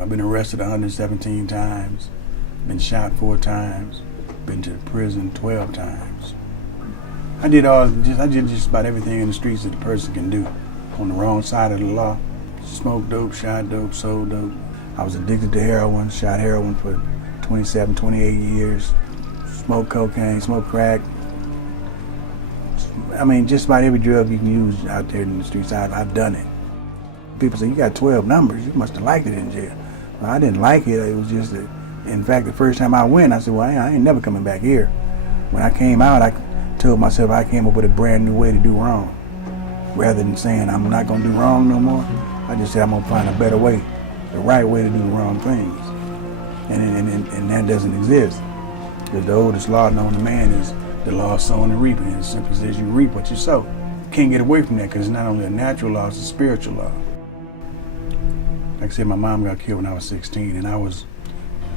I've been arrested 117 times, been shot 4 times, been to prison 12 times. I did just about everything in the streets that a person can do. On the wrong side of the law. Smoked dope, shot dope, sold dope. I was addicted to heroin, shot heroin for 27, 28 years. Smoked cocaine, smoked crack. I mean, just about every drug you can use out there in the streets, I've done it. People say, you got 12 numbers, you must have liked it in jail. Well, I didn't like it, it was just that, in fact, the first time I went, I said, well, I ain't never coming back here. When I came out, I told myself I came up with a brand new way to do wrong. Rather than saying I'm not gonna do wrong no more, I just said I'm gonna find a better way, the right way to do the wrong things. And that doesn't exist. Because the oldest law known to man is the law of sowing and reaping. It simply says you reap what you sow. You can't get away from that because it's not only a natural law, it's a spiritual law. Like I said, my mom got killed when I was 16, and I was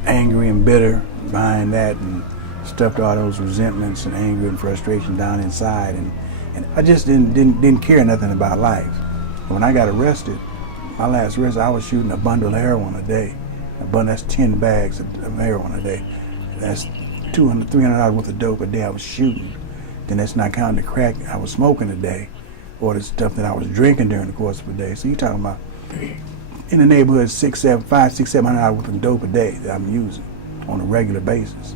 angry and bitter behind that and stuffed all those resentments and anger and frustration down inside, and I just didn't care nothing about life. When I got arrested, my last arrest, I was shooting a bundle of heroin a day. That's 10 bags of heroin a day. That's $200, $300 worth of dope a day I was shooting. Then that's not counting the crack I was smoking a day, or the stuff that I was drinking during the course of a day. So you're talking about in the neighborhood $700 worth of dope a day that I'm using on a regular basis,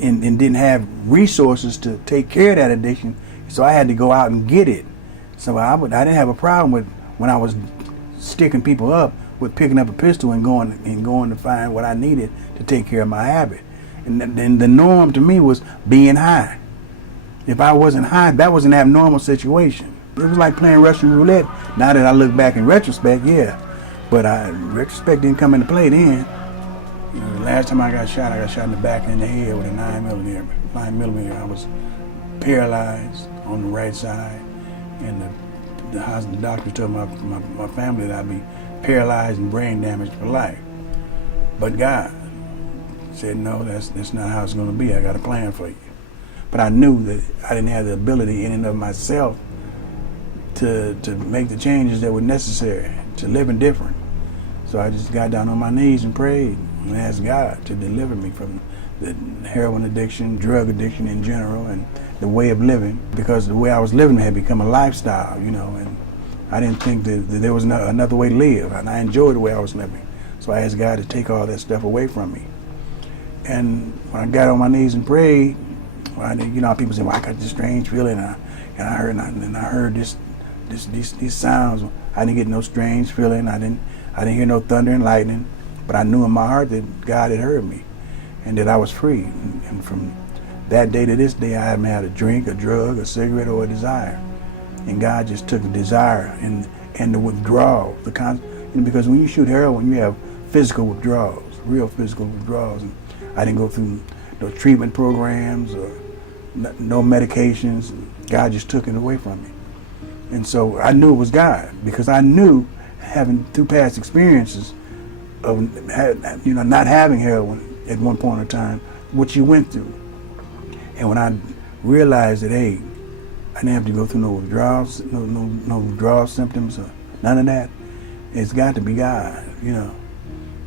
and didn't have resources to take care of that addiction. So I had to go out and get it. So I didn't have a problem with when I was sticking people up with picking up a pistol and going to find what I needed to take care of my habit. And then the norm to me was being high. If I wasn't high, that was an abnormal situation. It was like playing Russian roulette. Now that I look back in retrospect, yeah. But retrospect didn't come into play then. You know, the last time I got shot in the back and in the head with a 9mm. 9mm. I was paralyzed on the right side, and the doctor told my family that I'd be paralyzed and brain damaged for life. But God said, no, that's not how it's going to be. I got a plan for you. But I knew that I didn't have the ability in and of myself to make the changes that were necessary to living different. So I just got down on my knees and prayed and asked God to deliver me from the heroin addiction, drug addiction in general, and the way of living, because the way I was living had become a lifestyle, you know, and I didn't think that there was another way to live, and I enjoyed the way I was living. So I asked God to take all that stuff away from me. And when I got on my knees and prayed, you know, people say, well, I got this strange feeling, and I heard these sounds. I didn't get no strange feeling. I didn't hear no thunder and lightning, but I knew in my heart that God had heard me, and that I was free. And from that day to this day, I haven't had a drink, a drug, a cigarette, or a desire. And God just took the desire and the withdrawal, because when you shoot heroin, you have physical withdrawals, real physical withdrawals. And I didn't go through no treatment programs or no medications. God just took it away from me. And so I knew it was God, because I knew, having through past experiences of not having heroin at one point in time, what you went through. And when I realized that, hey, I didn't have to go through no withdrawals, no withdrawal symptoms, or none of that. It's got to be God, you know.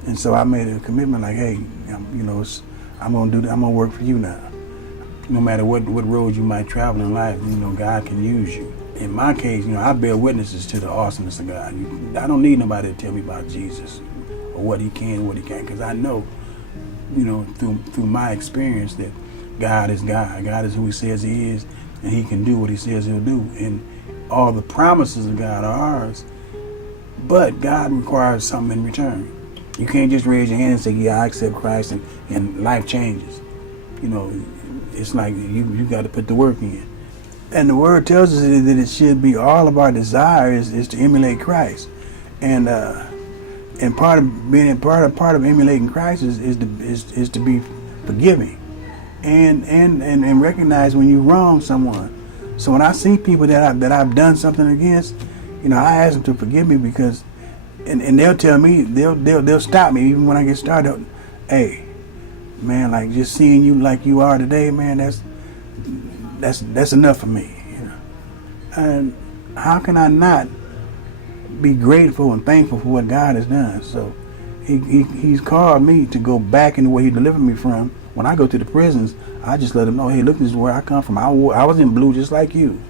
And so I made a commitment, like, hey, I'm gonna work for you now. No matter what road you might travel in life, you know, God can use you. In my case, you know, I bear witnesses to the awesomeness of God. I don't need nobody to tell me about Jesus or what he can, what he can't, because I know, you know, through my experience that God is God. God is who he says he is, and he can do what he says he'll do. And all the promises of God are ours, but God requires something in return. You can't just raise your hand and say, yeah, I accept Christ, and life changes. You know, it's like you got to put the work in. And the word tells us that it should be all of our desire is to emulate Christ. And part of emulating Christ is to be forgiving and recognize when you wrong someone. So when I see people that I've done something against, you know, I ask them to forgive me, because and they'll tell me, they'll stop me even when I get started. Hey, man, like just seeing you like you are today, man, that's enough for me, you know. And how can I not be grateful and thankful for what God has done? So He's called me to go back into where he delivered me from. When I go to the prisons, I just let him know, hey, look, this is where I come from. I was in blue just like you.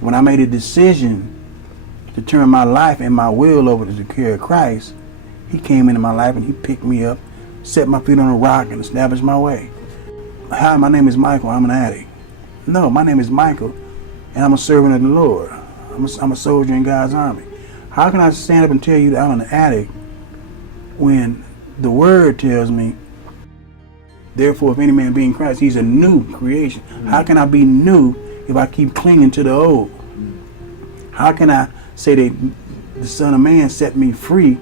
When I made a decision to turn my life and my will over to the care of Christ, he came into my life and he picked me up, set my feet on a rock, and established my way. Hi, my name is Michael. I'm an addict. No, my name is Michael, and I'm a servant of the Lord. I'm a soldier in God's army. How can I stand up and tell you that I'm an addict when the Word tells me, therefore, if any man be in Christ, he's a new creation? How can I be new if I keep clinging to the old? How can I say that the Son of Man set me free,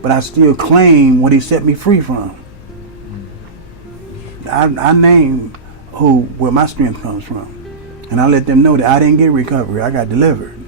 but I still claim what he set me free from? I name where my strength comes from. And I let them know that I didn't get recovery. I got delivered.